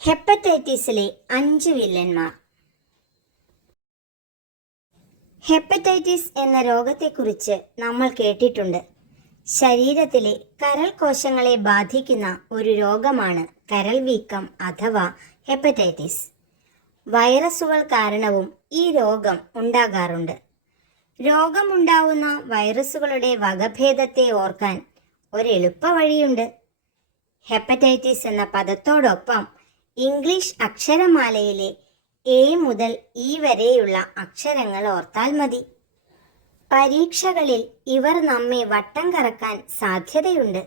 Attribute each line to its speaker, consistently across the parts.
Speaker 1: ഹെപ്പറ്റൈറ്റിസിലെ അഞ്ച് വില്ലന്മാർ. ഹെപ്പറ്റൈറ്റിസ് എന്ന
Speaker 2: രോഗത്തെക്കുറിച്ച് നമ്മൾ കേട്ടിട്ടുണ്ട്. ശരീരത്തിലെ കരൾ കോശങ്ങളെ ബാധിക്കുന്ന ഒരു രോഗമാണ് കരൾ വീക്കം അഥവാ ഹെപ്പറ്റൈറ്റിസ്. വൈറസുകൾ കാരണവും ഈ രോഗം ഉണ്ടാകാറുണ്ട്. രോഗമുണ്ടാവുന്ന വൈറസുകളുടെ വകഭേദത്തെ ഓർക്കാൻ ഒരെളുപ്പ വഴിയുണ്ട് ഹെപ്പറ്റൈറ്റിസ് എന്ന പദത്തോടൊപ്പം ഇംഗ്ലീഷ് അക്ഷരമാലയിലെ എ മുതൽ ഇ വരെയുള്ള അക്ഷരങ്ങൾ ഓർത്താൽ മതി. പരീക്ഷകളിൽ ഇവർ നമ്മെ വട്ടം കറക്കാൻ സാധ്യതയുണ്ട്.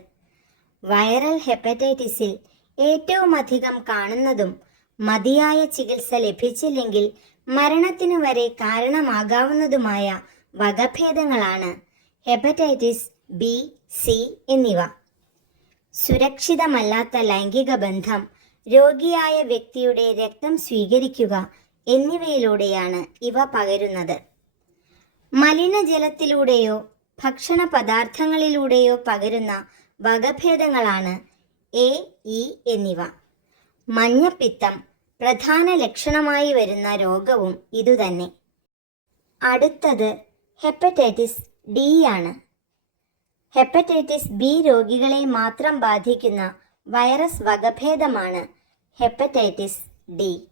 Speaker 2: വൈറൽ ഹെപ്പറ്റൈറ്റിസിൽ ഏറ്റവും അധികം കാണുന്നതും മതിയായ ചികിത്സ ലഭിച്ചില്ലെങ്കിൽ മരണത്തിനു വരെ കാരണമാകാവുന്നതുമായ വകഭേദങ്ങളാണ് ഹെപ്പറ്റൈറ്റിസ് ബി സി എന്നിവ. സുരക്ഷിതമല്ലാത്ത ലൈംഗിക ബന്ധം രോഗിയായ വ്യക്തിയുടെ രക്തം സ്വീകരിക്കുക എന്നിവയിലൂടെയാണ് ഇവ പകരുന്നത്. മലിനജലത്തിലൂടെയോ ഭക്ഷണ പദാർത്ഥങ്ങളിലൂടെയോ പകരുന്ന വകഭേദങ്ങളാണ് എ ഇ എന്നിവ. മഞ്ഞപ്പിത്തം പ്രധാന ലക്ഷണമായി വരുന്ന രോഗവും ഇതുതന്നെ. അടുത്തത് ഹെപ്പറ്റൈറ്റിസ് ഡി ആണ്. ഹെപ്പറ്റൈറ്റിസ് ബി രോഗികളെ മാത്രം
Speaker 1: ബാധിക്കുന്ന വൈറസ് വകഭേദമാണ് ഹെപ്പറ്റൈറ്റിസ് ഡി.